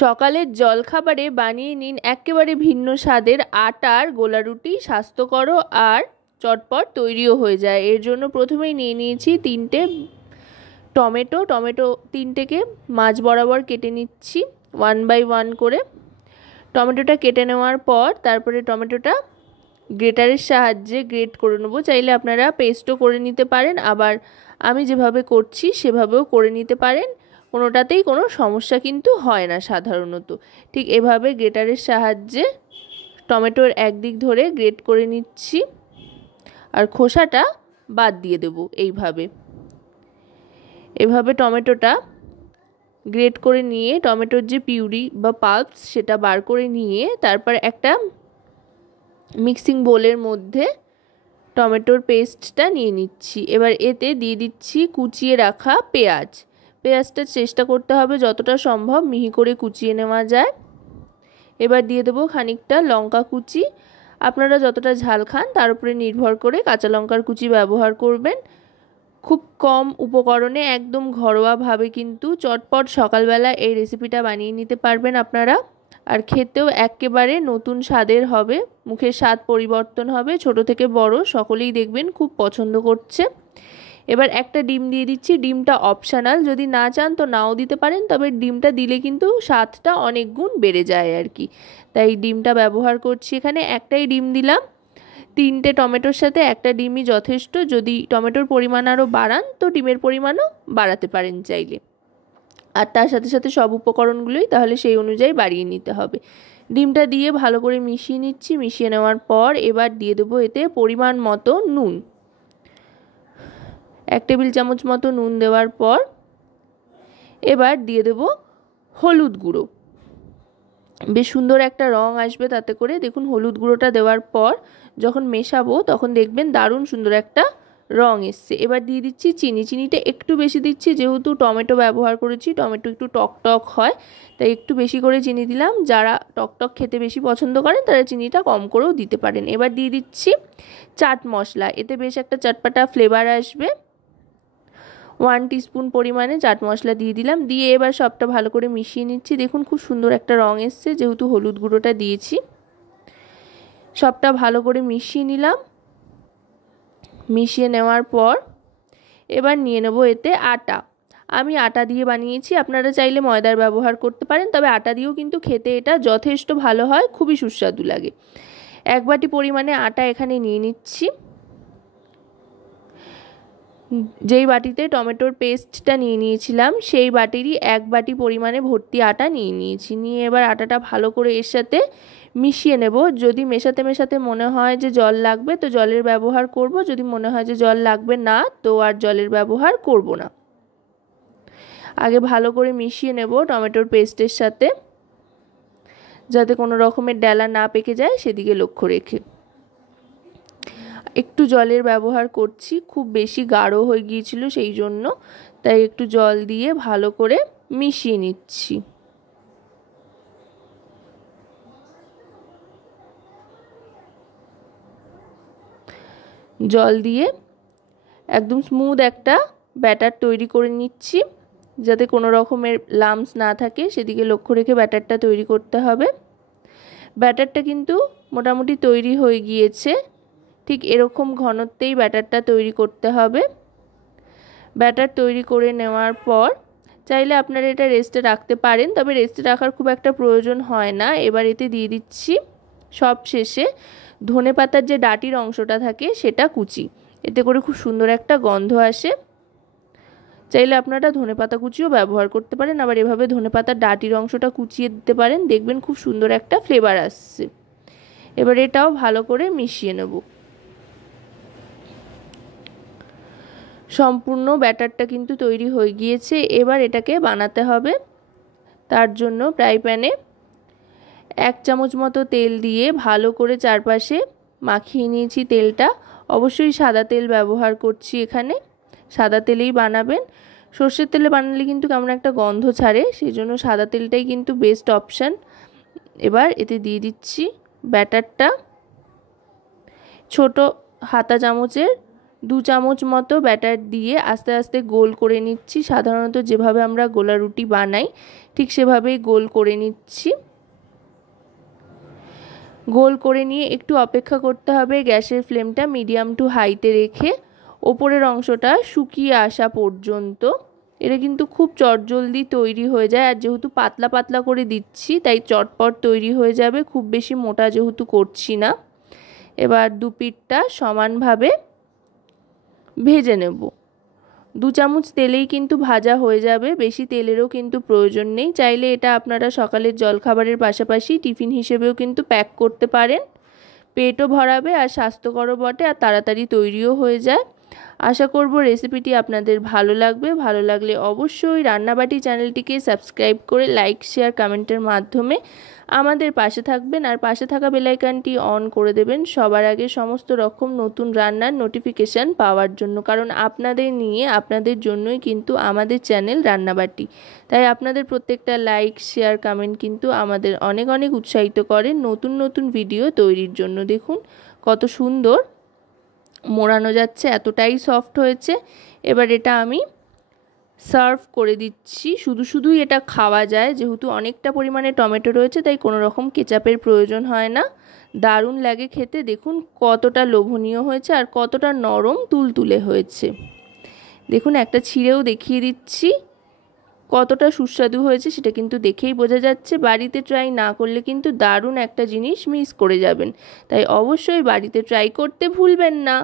সকালের জলখাবারে বানিয়ে নিন একেবারে ভিন্ন স্বাদের আটার গোলা রুটি, স্বাস্থ্যকর আর চটপট তৈরিও হয়ে যায়। এর জন্য প্রথমেই নিয়ে নিয়েছি 3টে টমেটো। টমেটো 3টেকে মাঝ বরাবর কেটে নিচ্ছি 1 বাই 1 করে। টমেটোটা কেটে নেওয়ার পর তারপরে টমেটোটা গ্রেটারের সাহায্যে গ্রেট করে নেব। চাইলে আপনারা পেস্টও করে নিতে পারেন, আবার আমি যেভাবে করছি সেভাবেও করে নিতে পারেন। কোনোটাতেই কোনো সমস্যা কিন্তু হয় না সাধারণত। ঠিক এভাবে গ্রেটারের সাহায্যে টমেটোর একদিক ধরে গ্রেট করে নিচ্ছি আর খোসাটা বাদ দিয়ে দেব। এভাবে টমেটোটা গ্রেট করে নিয়ে টমেটোর যে পিউরি বা পাল্পস সেটা বার করে নিয়ে তারপর একটা মিক্সিং বোলের মধ্যে টমেটোর পেস্টটা নিয়ে নিচ্ছি। এবার এতে দিয়ে দিচ্ছি কুচিয়ে রাখা পেঁয়াজ। পেঁয়াজটা চেষ্টা করতে হবে যতটা সম্ভব মিহি করে কুচিয়ে নেওয়া যায়। এবার দিয়ে দেবো খানিকটা লঙ্কা কুচি। আপনারা যতটা ঝাল খান তার উপরে নির্ভর করে কাঁচা লঙ্কার কুচি ব্যবহার করবেন। খুব কম উপকরণে একদম ঘরোয়াভাবে কিন্তু চটপট সকালবেলা এই রেসিপিটা বানিয়ে নিতে পারবেন আপনারা। আর খেতেও একেবারে নতুন স্বাদের হবে, মুখের স্বাদ পরিবর্তন হবে। ছোট থেকে বড় সকলেই দেখবেন খুব পছন্দ করছে। এবার একটা ডিম দিয়ে দিচ্ছি। ডিমটা অপশনাল, যদি না চান তো নাও দিতে পারেন, তবে ডিমটা দিলে কিন্তু স্বাদটা অনেক গুণ বেড়ে যায় আর কি। তাই ডিমটা ব্যবহার করছি এখানে। একটাই ডিম দিলাম। 3টে টমেটোর সাথে একটা ডিমই যথেষ্ট। যদি টমেটোর পরিমাণ আরও বাড়ান তো ডিমের পরিমাণও বাড়াতে পারেন চাইলে। আর তার সাথে সাথে সব উপকরণগুলোই তাহলে সেই অনুযায়ী বাড়িয়ে নিতে হবে। ডিমটা দিয়ে ভালো করে মিশিয়ে নিচ্ছি। মিশিয়ে নেওয়ার পর এবার দিয়ে দেবো এতে পরিমাণ মতো নুন। 1 টেবিল চামচ মতো নুন দেওয়ার পর এবার দিয়ে দেবো হলুদ গুঁড়ো। বেশ সুন্দর একটা রং আসবে তাতে করে। দেখুন হলুদ গুঁড়োটা দেওয়ার পর যখন মেশাবো তখন দেখবেন দারুণ সুন্দর একটা রং এসছে। এবার দিয়ে দিচ্ছি চিনি। চিনিটা একটু বেশি দিচ্ছি যেহেতু টমেটো ব্যবহার করেছি, টমেটো একটু টক টক হয়, তাই একটু বেশি করে চিনি দিলাম। যারা টক টক খেতে বেশি পছন্দ করেন তারা চিনিটা কম করেও দিতে পারেন। এবার দিয়ে দিচ্ছি চাট মশলা। এতে বেশ একটা চটপাটা ফ্লেভার আসবে। 1 টিস্পুন পরিমাণে চাট মশলা দিয়ে দিলাম। দিয়ে এবার সবটা ভালো করে মিশিয়ে নিচ্ছি। দেখুন খুব সুন্দর একটা রং এসছে যেহেতু হলুদ গুঁড়োটা দিয়েছি। সবটা ভালো করে মিশিয়ে নিলাম। মিশিয়ে নেওয়ার পর এবার নিয়ে নেব এতে আটা। আমি আটা দিয়ে বানিয়েছি, আপনারা চাইলে ময়দার ব্যবহার করতে পারেন, তবে আটা দিয়েও কিন্তু খেতে এটা যথেষ্ট ভালো হয়, খুবই সুস্বাদু লাগে। 1 বাটি পরিমাণে আটা এখানে নিয়ে নিচ্ছি। যেই বাটিতে টমেটোর পেস্টটা নিয়ে নিয়েছিলাম সেই বাটিরই 1 বাটি পরিমাণে ভর্তি আটা নিয়ে নিয়েছি। নিয়ে এবার আটাটা ভালো করে এর সাথে মিশিয়ে নেব। যদি মেশাতে মেশাতে মনে হয় যে জল লাগবে তো জলের ব্যবহার করব, যদি মনে হয় যে জল লাগবে না তো আর জলের ব্যবহার করব না। আগে ভালো করে মিশিয়ে নেব টমেটোর পেস্টের সাথে, যাতে কোনো রকমের ডেলা না পেকে যায় সেদিকে লক্ষ্য রেখে। একটু জলের ব্যবহার করছি, খুব বেশি গাঢ় হয়ে গিয়েছিল সেই জন্য, তাই একটু জল দিয়ে ভালো করে মিশিয়ে নিচ্ছি। জল দিয়ে একদম স্মুথ একটা ব্যাটার তৈরি করে নিচ্ছি, যাতে কোনো রকমের লাম্পস না থাকে সেদিকে লক্ষ্য রেখে ব্যাটারটা তৈরি করতে হবে। ব্যাটারটা কিন্তু মোটামুটি তৈরি হয়ে গিয়েছে। ঠিক এরকম ঘনত্বেই ব্যাটারটা তৈরি করতে হবে। ব্যাটার তৈরি করে নেওয়ার পর চাইলে আপনারা এটা রেস্টে রাখতে পারেন, তবে রেস্টে রাখার খুব একটা প্রয়োজন হয় না। এবার এতে দিয়ে দিচ্ছি সব শেষে ধনেপাতার যে ডাটির অংশটা থাকে সেটা কুচি। এতে করে খুব সুন্দর একটা গন্ধ আসে। চাইলে আপনারা ধনেপাতা কুচিও ব্যবহার করতে পারেন, আবার এভাবে ধনেপাতার ডাটির অংশটা কুচিয়ে দিতে পারেন, দেখবেন খুব সুন্দর একটা ফ্লেভার আসছে। এবার এটাও ভালো করে মিশিয়ে নেব। সম্পূর্ণ ব্যাটারটা কিন্তু তৈরি হয়ে গিয়েছে। এবার এটাকে বানাতে হবে। তার জন্য ফ্রাই প্যানে 1 চামচ মতো তেল দিয়ে ভালো করে চারপাশে মাখিয়ে নিয়েছি তেলটা। অবশ্যই সাদা তেল ব্যবহার করছি এখানে, সাদা তেলেই বানাবেন। সর্ষের তেলে বানালে কিন্তু কেমন একটা গন্ধ ছাড়ে, সেই জন্য সাদা তেলটাই কিন্তু বেস্ট অপশান। এবার এতে দিয়ে দিচ্ছি ব্যাটারটা। ছোট হাতা চামচের 2 চামচ মতো ব্যাটার দিয়ে আস্তে আস্তে গোল করে নিচ্ছি। সাধারণত যেভাবে আমরা গোলা রুটি বানাই ঠিক সেভাবেই গোল করে নিচ্ছি। গোল করে নিয়ে একটু অপেক্ষা করতে হবে, গ্যাসের ফ্লেমটা মিডিয়াম টু হাইতে রেখে ওপরের অংশটা শুকিয়ে আসা পর্যন্ত। এটা কিন্তু খুব চটজলদি তৈরি হয়ে যায়, আর যেহেতু পাতলা পাতলা করে দিচ্ছি তাই চটপট তৈরি হয়ে যাবে, খুব বেশি মোটা যেহেতু করছি না। এবার দু পিঠটা সমানভাবে ভেজে নেব। 2 চামচ তেলেই কিন্তু ভাজা হয়ে যাবে, বেশি তেলেরও কিন্তু প্রয়োজন নেই। চাইলে এটা আপনারা সকালের জলখাবারের পাশাপাশি টিফিন হিসেবেও কিন্তু প্যাক করতে পারেন। পেটও ভরাবে আর স্বাস্থ্যকরও বটে, আর তাড়াতাড়ি তৈরিও হয়ে যায়। আশা করব রেসিপিটি আপনাদের ভালো লাগবে। ভালো লাগলে অবশ্যই রান্নাবাটি চ্যানেলটিকে সাবস্ক্রাইব করে লাইক শেয়ার কমেন্টের মাধ্যমে আমাদের পাশে থাকবেন, আর পাশে থাকা বেল আইকনটি অন করে দেবেন সবার আগে সমস্ত রকম নতুন রান্নার নোটিফিকেশান পাওয়ার জন্য। কারণ আপনাদের নিয়ে আপনাদের জন্যই কিন্তু আমাদের চ্যানেল রান্নাবাটি। তাই আপনাদের প্রত্যেকটা লাইক শেয়ার কমেন্ট কিন্তু আমাদের অনেক অনেক উৎসাহিত করে নতুন নতুন ভিডিও তৈরির জন্য। দেখুন কত সুন্দর মোড়ানো যাচ্ছে, এতটাই সফট হয়েছে। এবার এটা আমি সার্ভ করে দিচ্ছি। শুধুই এটা খাওয়া যায়, যেহেতু অনেকটা পরিমাণে টমেটো রয়েছে তাই কোনো রকম কেচাপের প্রয়োজন হয় না। দারুণ লাগে খেতে। দেখুন কতটা লোভনীয় হয়েছে আর কতটা নরম তুলতুলে হয়েছে। দেখুন একটা ছিঁড়েও দেখিয়ে দিচ্ছি কতটা সুস্বাদু হয়েছে, সেটা কিন্তু দেখেই বোঝা যাচ্ছে। বাড়িতে ট্রাই না করলে কিন্তু দারুণ একটা জিনিস মিস করে যাবেন, তাই অবশ্যই বাড়িতে ট্রাই করতে ভুলবেন না।